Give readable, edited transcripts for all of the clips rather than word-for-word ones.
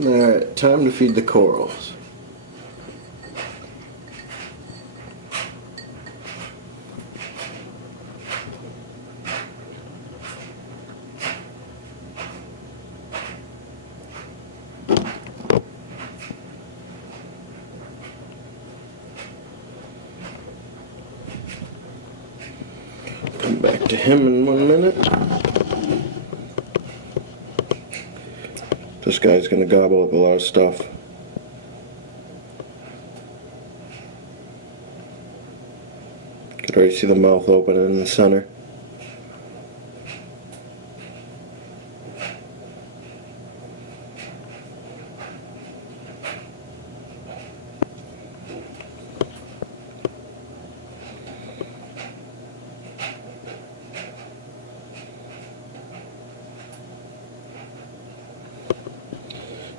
Alright, time to feed the corals. Come back to him in 1 minute. This guy's gonna gobble up a lot of stuff. You can already see the mouth open in the center.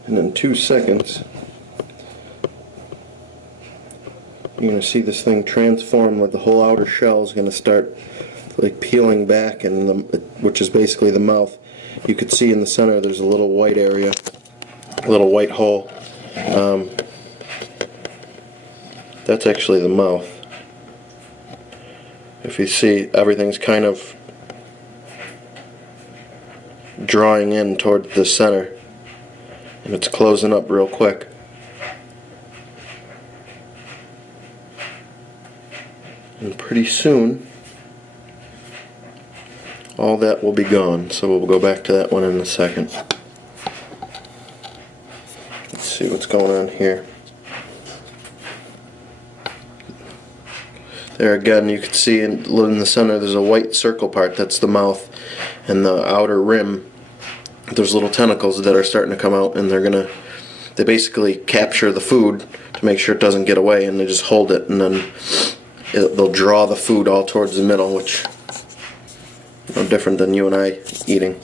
And in 2 seconds, you're going to see this thing transform, like the whole outer shell is going to start like peeling back, and which is basically the mouth. You could see in the center there's a little white area, a little white hole. That's actually the mouth. If you see, everything's kind of drawing in toward the center. And it's closing up real quick. And pretty soon, all that will be gone. So we'll go back to that one in a second. Let's see what's going on here. There again, you can see in the center there's a white circle part. That's the mouth. And the outer rim, there's little tentacles that are starting to come out, and they basically capture the food to make sure it doesn't get away, and they just hold it, and then they'll draw the food all towards the middle, which is no different than you and I eating.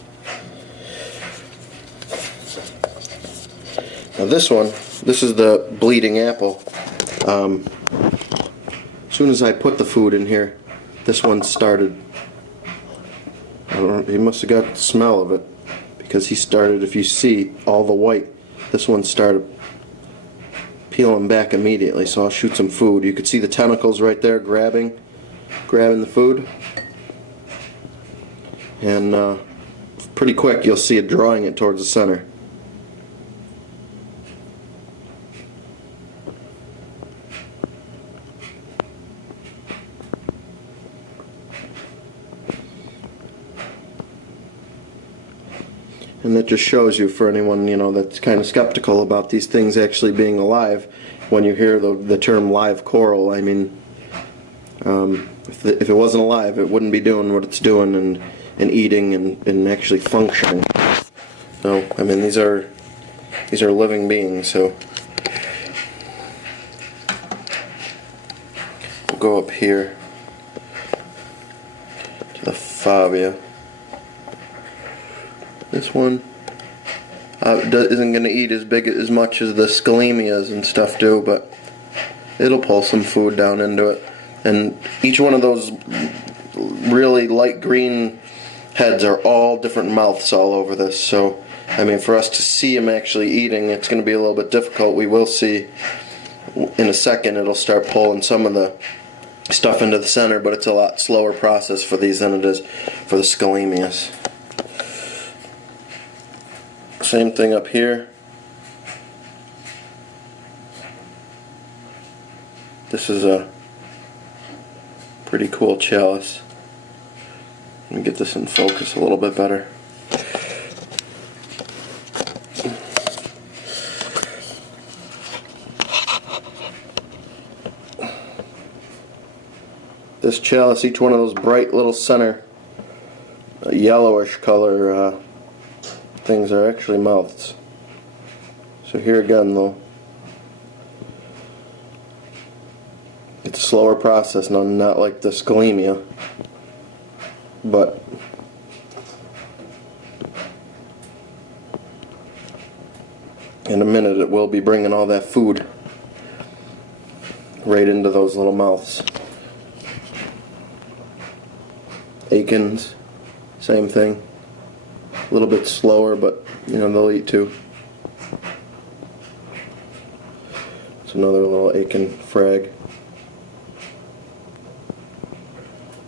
Now this is the bleeding apple. As soon as I put the food in here, this one started, I don't know, he must have got the smell of it. Because he started, if you see all the white, this one started peeling back immediately. So I'll shoot some food. You could see the tentacles right there grabbing the food. And pretty quick you'll see it drawing it towards the center. And that just shows you, for anyone that's kind of skeptical about these things actually being alive, when you hear the term live coral, I mean, if it wasn't alive, it wouldn't be doing what it's doing and eating and actually functioning. So I mean, these are living beings. So we'll go up here to the fabia. This one isn't going to eat as much as the Scolymia and stuff do, but it'll pull some food down into it. And each one of those really light green heads are all different mouths all over this. So, I mean, for us to see them actually eating, it's going to be a little bit difficult. We will see in a second it'll start pulling some of the stuff into the center, but it's a lot slower process for these than it is for the Scolymia. Same thing up here. This is a pretty cool chalice. Let me get this in focus a little bit better. This chalice, each one of those bright little center yellowish color things are actually mouths. So here again though, it's a slower process, not like the Scolymia, but in a minute it will be bringing all that food right into those little mouths. Acans, same thing. A little bit slower, but they'll eat too. It's another little acan frag.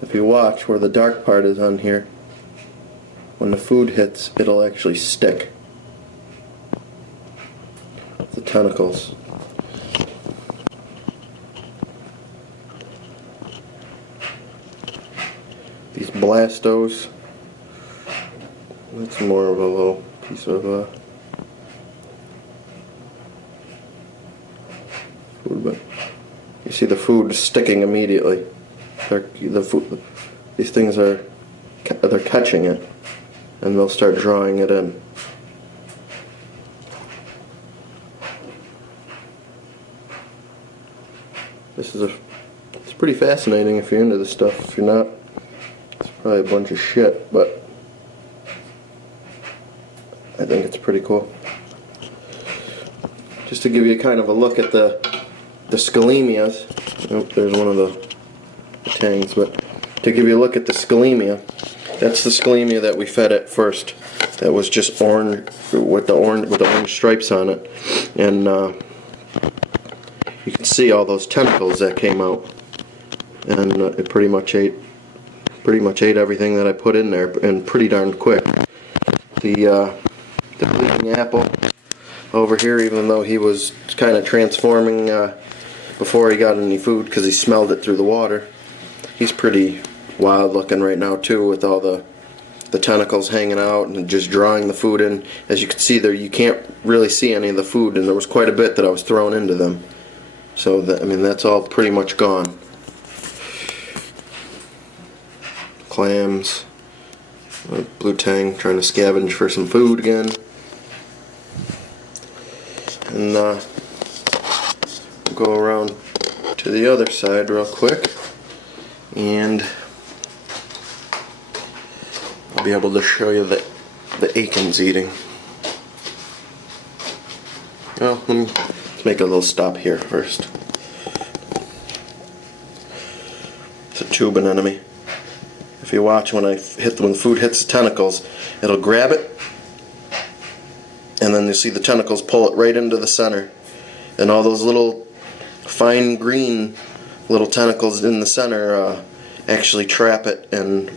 If you watch where the dark part is on here, when the food hits, it'll actually stick. The tentacles. These blastos, that's more of a little piece of food, but you see the food sticking immediately. These things they're catching it, and they'll start drawing it in. It's pretty fascinating if you're into this stuff. If you're not, it's probably a bunch of shit, but I think it's pretty cool. Just to give you kind of a look at the Scolemias. Oh, there's one of the tangs, but to give you a look at the Scolymia, that's the Scolymia that we fed at first. That was just orange with the orange stripes on it, and you can see all those tentacles that came out, and it pretty much ate everything that I put in there, and pretty darn quick. The bleeding apple over here, even though he was kind of transforming before he got any food because he smelled it through the water, he's pretty wild looking right now too, with all the tentacles hanging out and just drawing the food in. As you can see there, you can't really see any of the food, and there was quite a bit that I was throwing into them. So I mean, that's all pretty much gone. Clams, blue tang trying to scavenge for some food again, and we'll go around to the other side real quick, and I'll be able to show you the Acans eating. Well, let's make a little stop here first. It's a tube anemone. If you watch, when the food hits the tentacles, it'll grab it, and then you see the tentacles pull it right into the center, and all those little fine green little tentacles in the center actually trap it and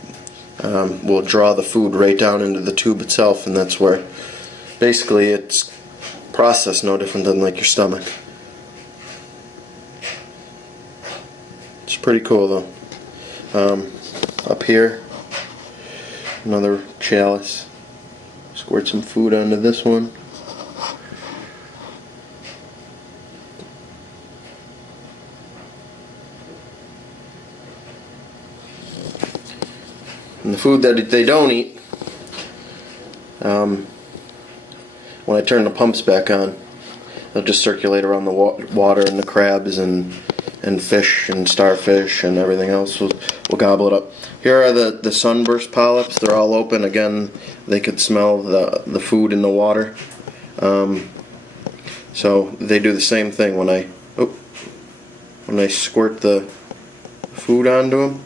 will draw the food right down into the tube itself, and that's where basically it's processed no different than like your stomach. It's pretty cool though. Up here, another chalice. Squirt some food onto this one. And the food that they don't eat, when I turn the pumps back on, they'll just circulate around the water, and the crabs and fish and starfish and everything else will gobble it up. Here are the sunburst polyps. They're all open. Again, they could smell the food in the water. So they do the same thing when I squirt the food onto them.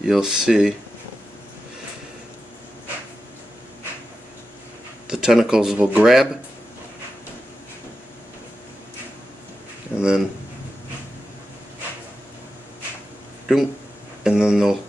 You'll see the tentacles will grab, and then boom, and then they'll